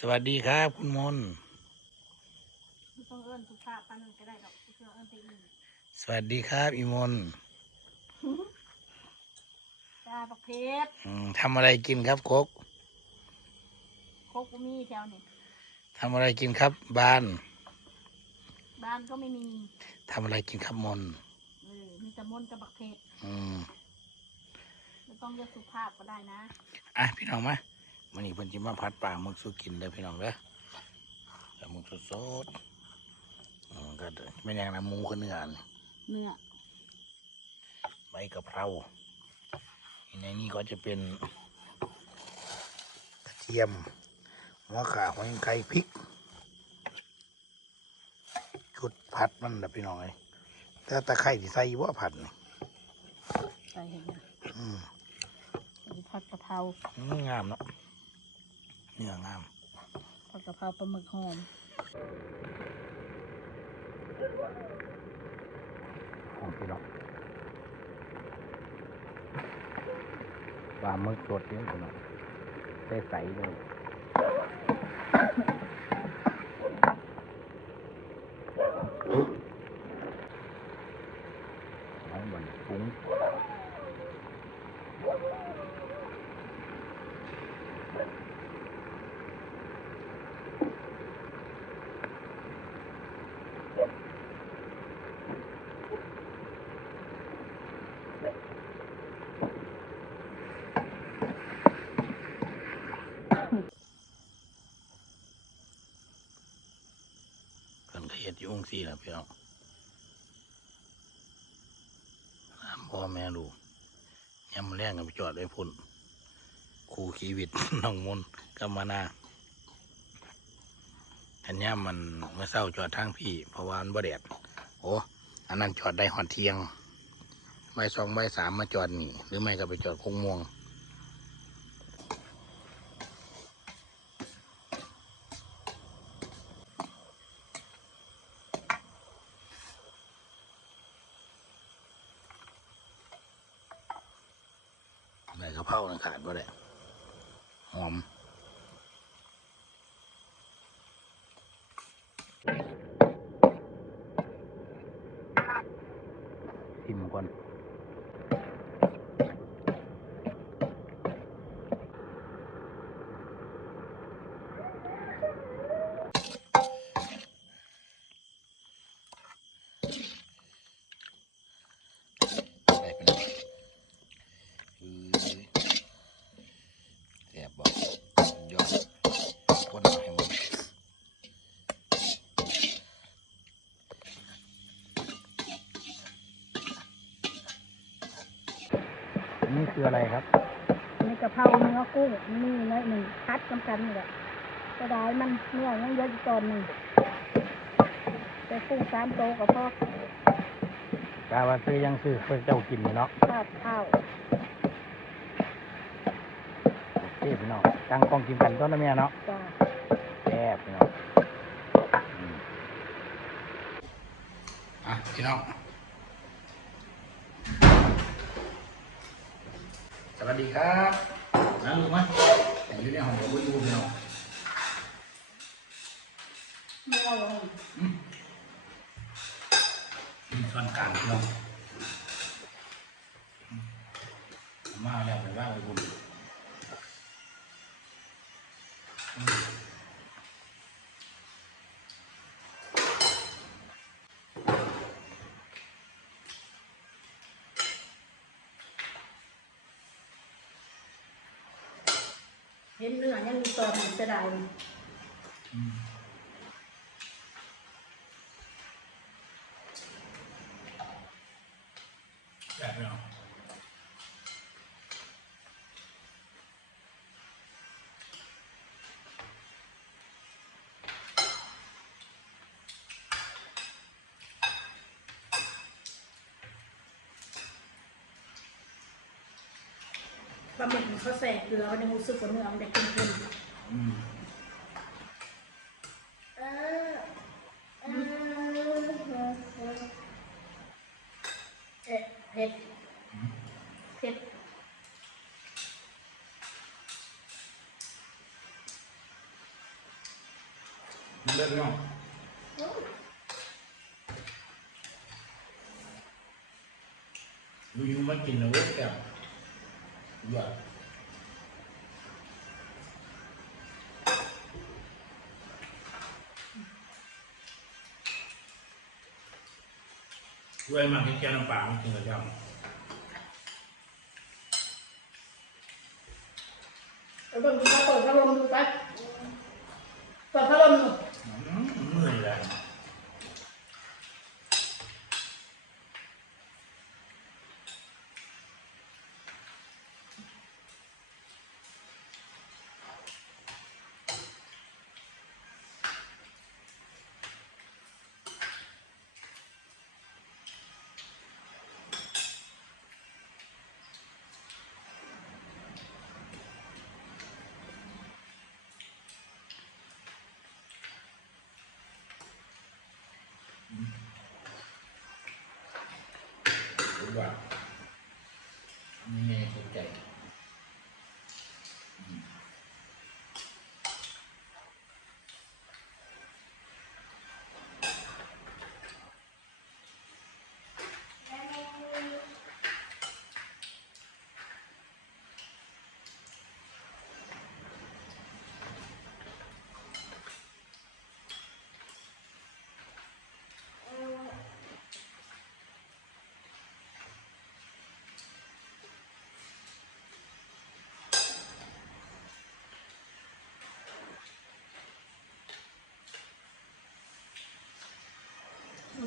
สวัสดีครับ คุณมนไม่ต้องเอิ้นสุภาพปานนั้นก็ได้ดอกเพื่อเอิ้นไปอีกสวัสดีครับอีมนจ้าบักเพชรอืมทำอะไรกินครับโคกโคกบ่มีแถวนี่ทำอะไรกินครับบ้าน บ้านก็ไม่มีทำอะไรกินครับมนเออมีแต่มนต์กับบักเพชรอืมไม่ต้องเรียกสุภาพก็ได้นะ อะ พี่น้องมา วันนี้เพิ่นจิมาพัดปลาหมึกสู้กินเด้อพี่น้องเด้อปลาหมึกสดๆอืมก็ไม่อย่างน้ำหมูก็เนื้อนี่เนื้อใบกะเพราในนี้ก็จะเป็นกระเทียมหัวขาหัวไก่พริกชุดผัดมันนะพี่น้องไอ้แต่ตะไคร้ที่ใส่ว่าผัดนี่ใส่เห็นนะอืมมีผัดกะเพราอืมงามเนาะ เนื้องามผัดกะเพราปลาหมึกหอมของพี่น้องปลาหมึกสดเนี่ยพี่น้องใส่ใสเลยเอาบนปรุง อยุ่จั่งซี่แหละพี่น้องน้ำพ่อแม่ลูกยำแรงกันไปจอดไว้พุ่นครูชีวิตน้องมนกำมานาอันนี้มันเมื่อเศร้าจอดทางพี่เพราะว่ามันบ่แดดโอ้อันนั้นจอดได้หอดเทียงใบสองใบสามมาจอดนี่ หรือไม่ก็ไปจอดคงม่วง เพรานะขาดบ่ได้หอมชิมก่อนใส่ไปหน่อยอือ แซ่บบอกยอดคนเอาให้หมดอั นนี่คืออะไรครับมีกะเพราเนื้อกุ้งนี่น้อยหนึ่งพัดกำกันนี่แหละก็ได้มันเนื้อยังเยอะอยู่ตอนหนึ่งแต่กุ้งสามโตวกับพ่อกาว่าซื้อยังซื้อเพื่อเจ้ากินนี่เนาะข้าวข้าวโอเคพี่น้องตั้งกล้องกินกันต้นนะแม่เนาะจ้าแซ่บพี่น้องอืมอะพี่น้อง สวัสดีครับนั่งดูมั้ยแต่อยู่ในห้องผมดูพี่น้องไม่ นเนื้อยังมีตอนหนึ่งจะได้แบบพี่น้ ปลาหมึกมันเขาใส่เกลือมันยังรู้สึกว่าเนื้อมันได้เค็มๆอืมเออเออเอ๊ะเผ็ดเผ็ดมันเลิศน้องดูยูมากินนะเว้ยแก้วว่าเว้ยมากินแกงน้ำปลามากิ นกับเจ้าเอาเบิ่งดูเขาเปิดพัดลมดูไว่านี่สนใจ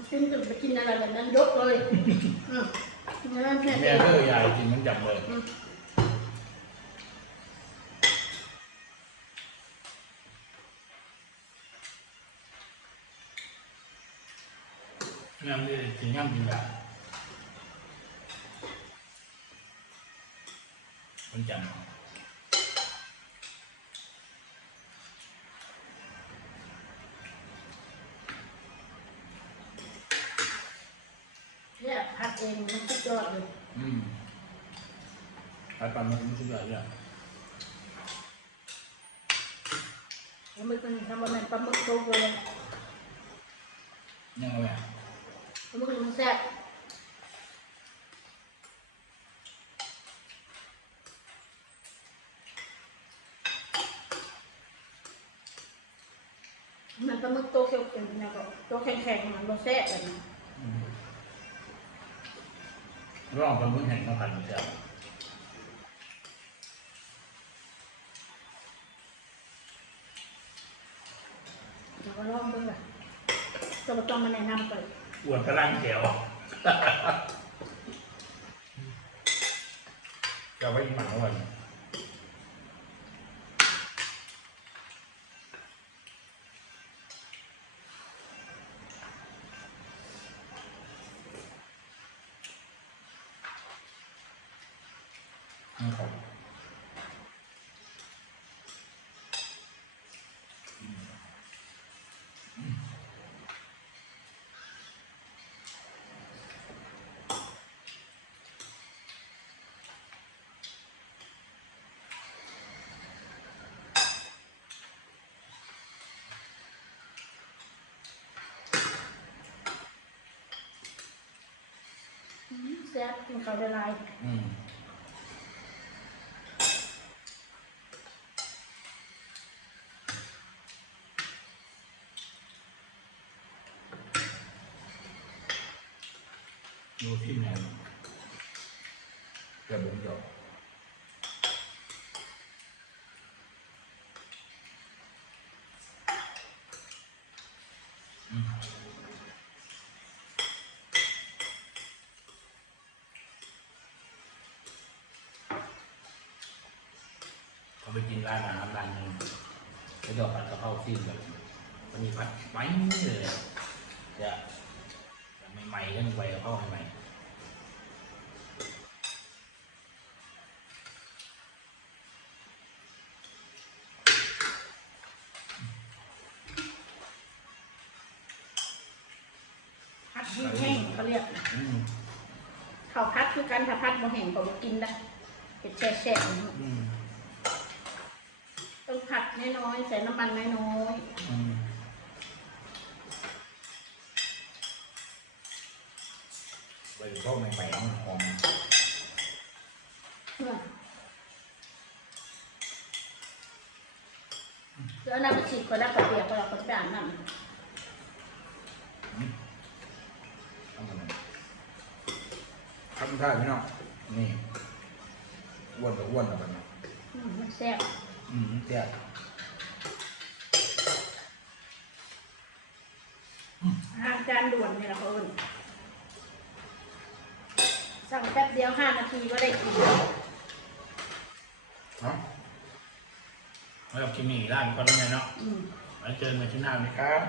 กินตึกไปกินอะไรแบบนั้นยกเลยอืมนอะไรแค่แม่เด้อยายกินมันจับเลยงามเลยกินงามจริงอะมันจับ เนี่ยพัดเองมันสุดยอดเลยอืมไปปั่นมันมันสุดยอดเลยแล้วมันเป็นทำอะไรปลาหมึกโตเลยยังไงอะปลาหมึกมันแซ่บมันปลาหมึกโตเขียวๆนะก็โตแข็งๆมันบ่แซ่บแบบนี้อืม รอบมันเพิ่งแห่งมาพันเดียวเราก็ลองดูเลยตัวบ่ต้องมาแนะนำไปอวดกระลังแขวจะไว้หมักเอาไว้น แซ่บกินข้าวได้หลายอืมดูที่ไหนกระบุงจบ เขาไปกินร้านอาหารร้านหนึงเขาจะผัดกะเพราซีนแบบมันมีผัดไหมเลยจะจะใหม่ๆก็มีใบกะเพราใหม่ๆพัดแห้งๆเขาเรียกอืม ข้าวพัดคือกันถ้าพัดบ่แห้งก็บ่กินได้เป็นแช่ๆอย่างนี้อืมต้องผัด น้อยๆใส่น้ำมันน้อยอืไปก็ไม่ไปน้องหอมๆเยวอาน้ำไปฉีดคนละกระเปียกคนละกระด่างนั่นเอามาหน่อท่านพี่น้องนี่อ้วนกับอ้วนกับมันนะอืมมัแซ่บเตี้ย จานด่วนนี่แหละเขาเอิ้นสั่งแป๊บเดียวห้านาทีก็ได้กินเนาะแล้วคลิปนี้ร้านก็ต้องไงเนาะอืม ไว้เจอกันใหม่ที่หน้านะครับ